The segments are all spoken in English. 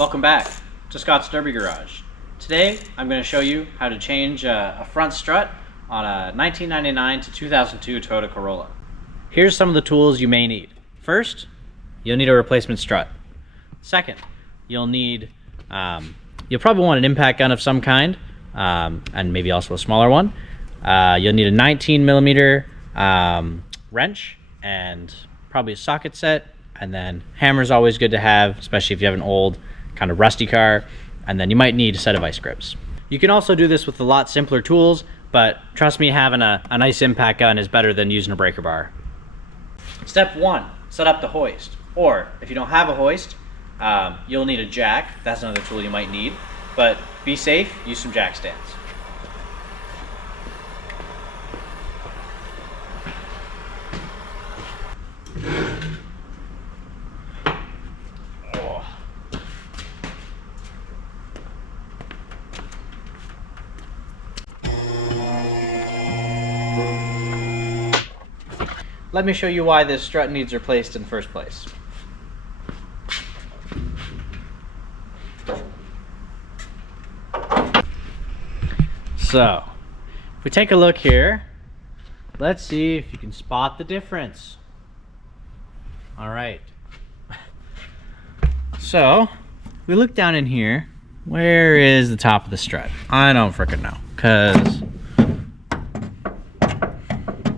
Welcome back to Scott's Derby Garage. Today I'm going to show you how to change a front strut on a 1999 to 2002 Toyota Corolla. Here's some of the tools you may need. First, you'll need a replacement strut. Second, you'll probably want an impact gun of some kind, and maybe also a smaller one. You'll need a 19 millimeter wrench and probably a socket set, and then hammer's always good to have, especially if you have an old kind of rusty car, and then you might need a set of vice grips. You can also do this with a lot simpler tools, but trust me, having a nice impact gun is better than using a breaker bar. Step 1, set up the hoist. Or if you don't have a hoist, you'll need a jack. That's another tool you might need, but be safe, use some jack stands. Let me show you why this strut needs replaced in the first place. So, if we take a look here, let's see if you can spot the difference. All right. So, we look down in here. Where is the top of the strut? I don't frickin' know, cause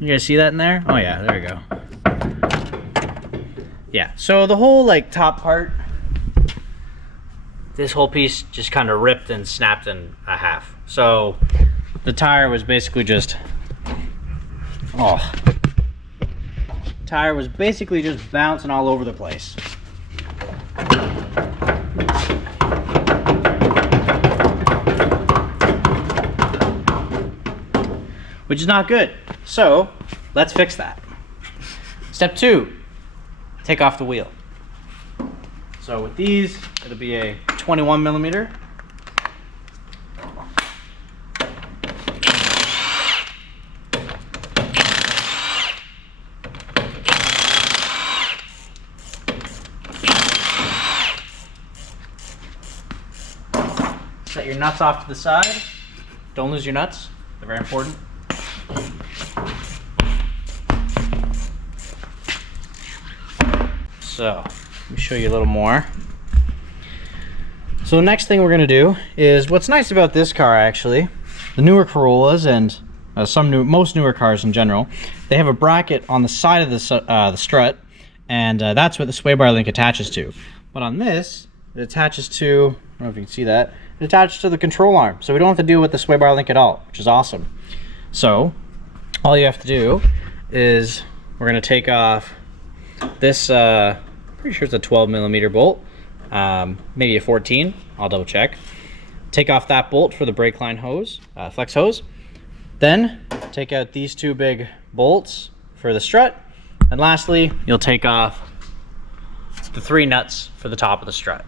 you guys see that in there? Oh yeah, there we go. Yeah, so the whole top part, this whole piece just kind of ripped and snapped in a half. So the tire was basically just, bouncing all over the place. Which is not good. So let's fix that. Step 2, take off the wheel. So with these, it'll be a 21 millimeter. Set your nuts off to the side. Don't lose your nuts, they're very important. So, let me show you a little more. So the next thing we're going to do is, what's nice about this car actually, the newer Corollas and most newer cars in general, they have a bracket on the side of the strut, and that's what the sway bar link attaches to. But on this, it attaches to, I don't know if you can see that, it attaches to the control arm, so we don't have to deal with the sway bar link at all, which is awesome. So, all you have to do is, we're going to take off this, pretty sure it's a 12 millimeter bolt, maybe a 14, I'll double check. Take off that bolt for the brake line hose, flex hose. Then take out these two big bolts for the strut. And lastly, you'll take off the 3 nuts for the top of the strut.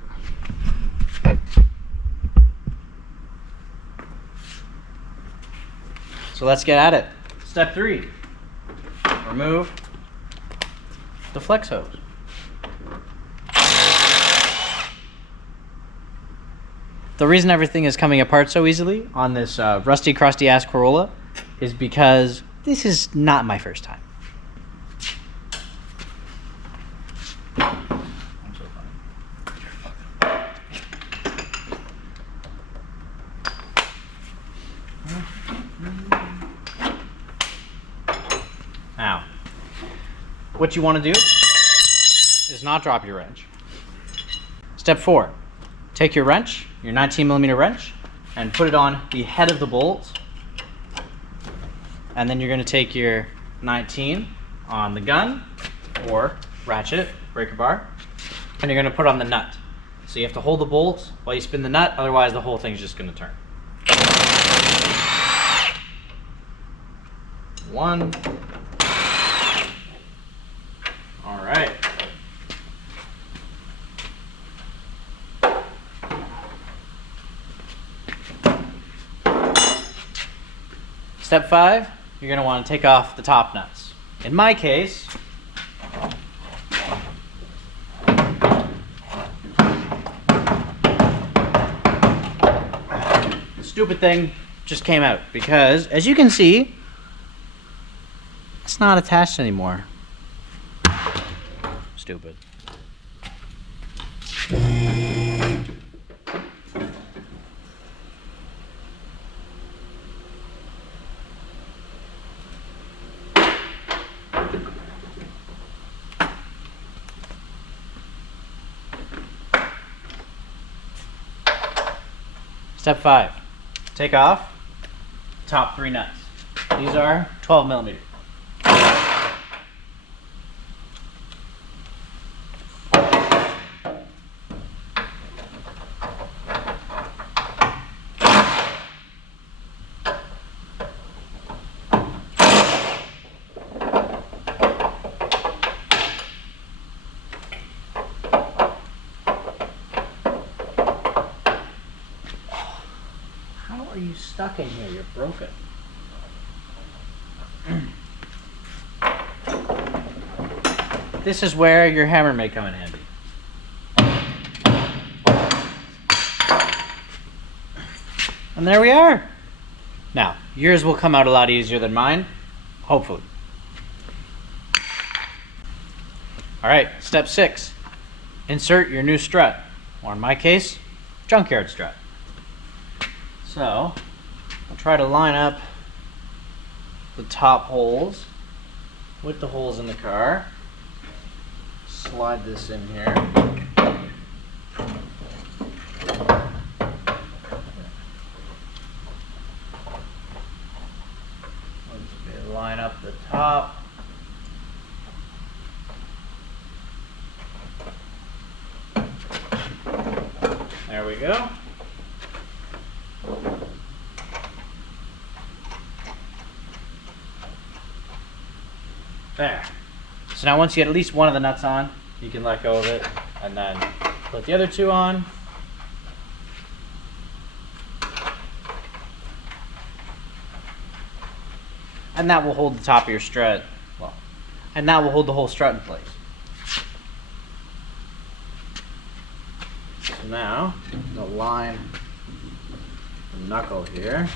So let's get at it. Step 3, remove the flex hose. The reason everything is coming apart so easily on this rusty, crusty ass Corolla is because this is not my first time. Now, what you want to do is not drop your wrench. Step 4, take your wrench, your 19 millimeter wrench, and put it on the head of the bolt. And then you're going to take your 19 on the gun or ratchet, breaker bar, and you're going to put on the nut. So you have to hold the bolt while you spin the nut, otherwise the whole thing's just going to turn. 1. All right. Step 5, you're going to want to take off the top nuts. In my case, stupid thing just came out because, as you can see, it's not attached anymore. Stupid. Step 5, take off the top 3 nuts. These are 12 millimeter. How are you stuck in here? You're broken. This is where your hammer may come in handy. And there we are. Now, yours will come out a lot easier than mine, hopefully. All right, step 6. Insert your new strut, or in my case, junkyard strut. So, I'll try to line up the top holes with the holes in the car. Slide this in here. Let's line up the top. There we go. There. So now once you get at least one of the nuts on, you can let go of it and then put the other 2 on. And that will hold the top of your strut, well, and that will hold the whole strut in place. So now, we'll line the knuckle here.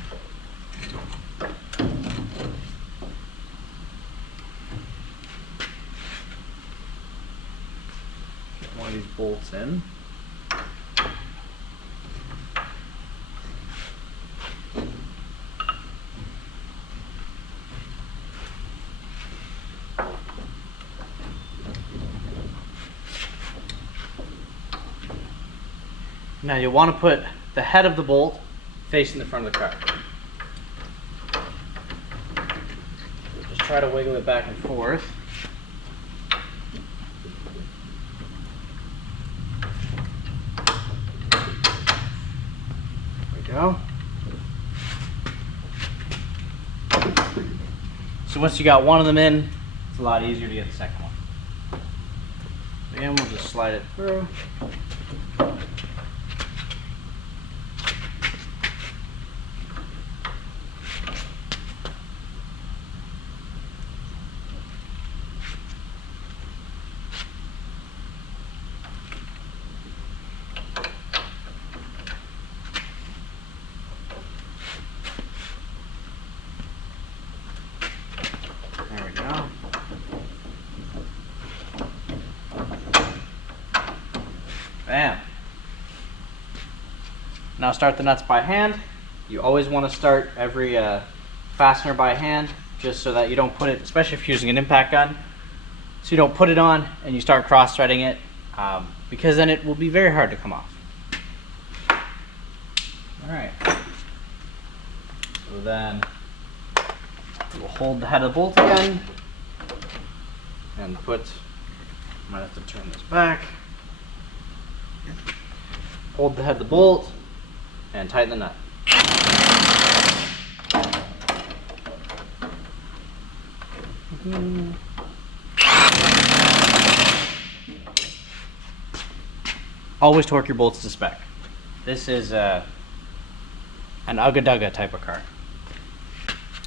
One of these bolts in. Now you want to put the head of the bolt facing the front of the car. Just try to wiggle it back and forth. Go. So once you got one of them in, it's a lot easier to get the second one. Again, we'll just slide it through. There we go. Bam. Now start the nuts by hand. You always want to start every fastener by hand, just so that you don't put it, especially if you're using an impact gun, so you don't put it on and you start cross-threading it, because then it will be very hard to come off. Alright. So then we'll hold the head of the bolt again and put, might have to turn this back. Hold the head of the bolt and tighten the nut. Always torque your bolts to spec. This is an ugga-dugga type of car.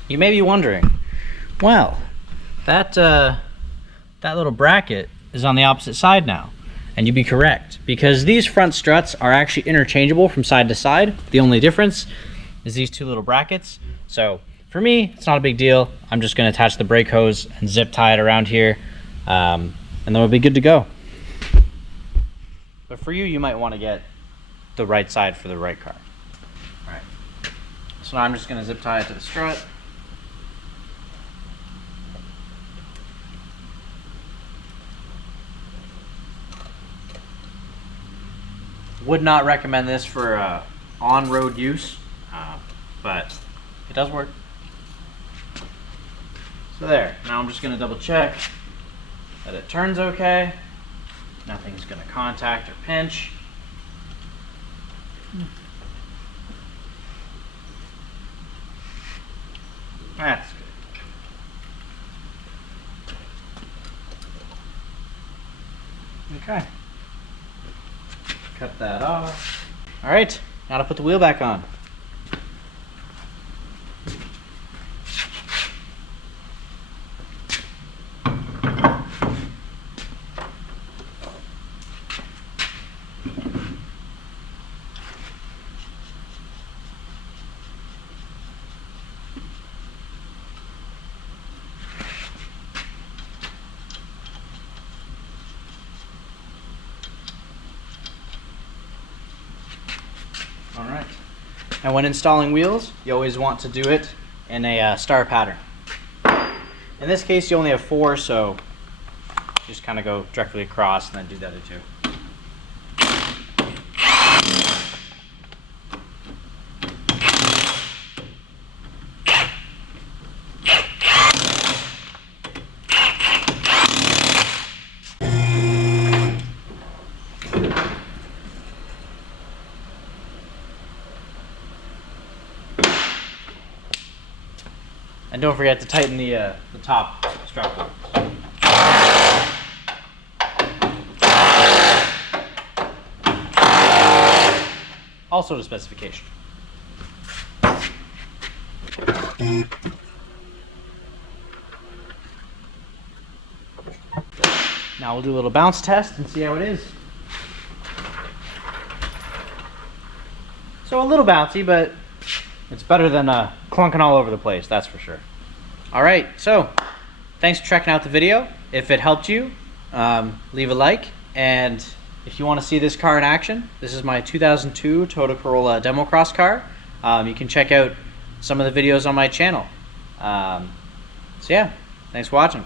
You may be wondering, well, that little bracket is on the opposite side now. And you'd be correct, because these front struts are actually interchangeable from side to side. The only difference is these two little brackets. So for me, it's not a big deal. I'm just going to attach the brake hose and zip tie it around here, and then we'll be good to go. But for you, you might want to get the right side for the right car. All right. So now I'm just going to zip tie it to the strut. Would not recommend this for on-road use, but it does work. So there, now I'm just going to double check that it turns okay. Nothing's going to contact or pinch. That's good. Okay. Cut that off. All right, now to put the wheel back on. All right. And when installing wheels, you always want to do it in a star pattern. In this case, you only have 4, so just kind of go directly across and then do the other 2. And don't forget to tighten the top strap bolt. Also to specification. Now we'll do a little bounce test and see how it is. So a little bouncy, but it's better than clunking all over the place, that's for sure. All right, so thanks for checking out the video. If it helped you, leave a like. And if you want to see this car in action, this is my 2002 Toyota Corolla Democross car. You can check out some of the videos on my channel. So yeah, thanks for watching.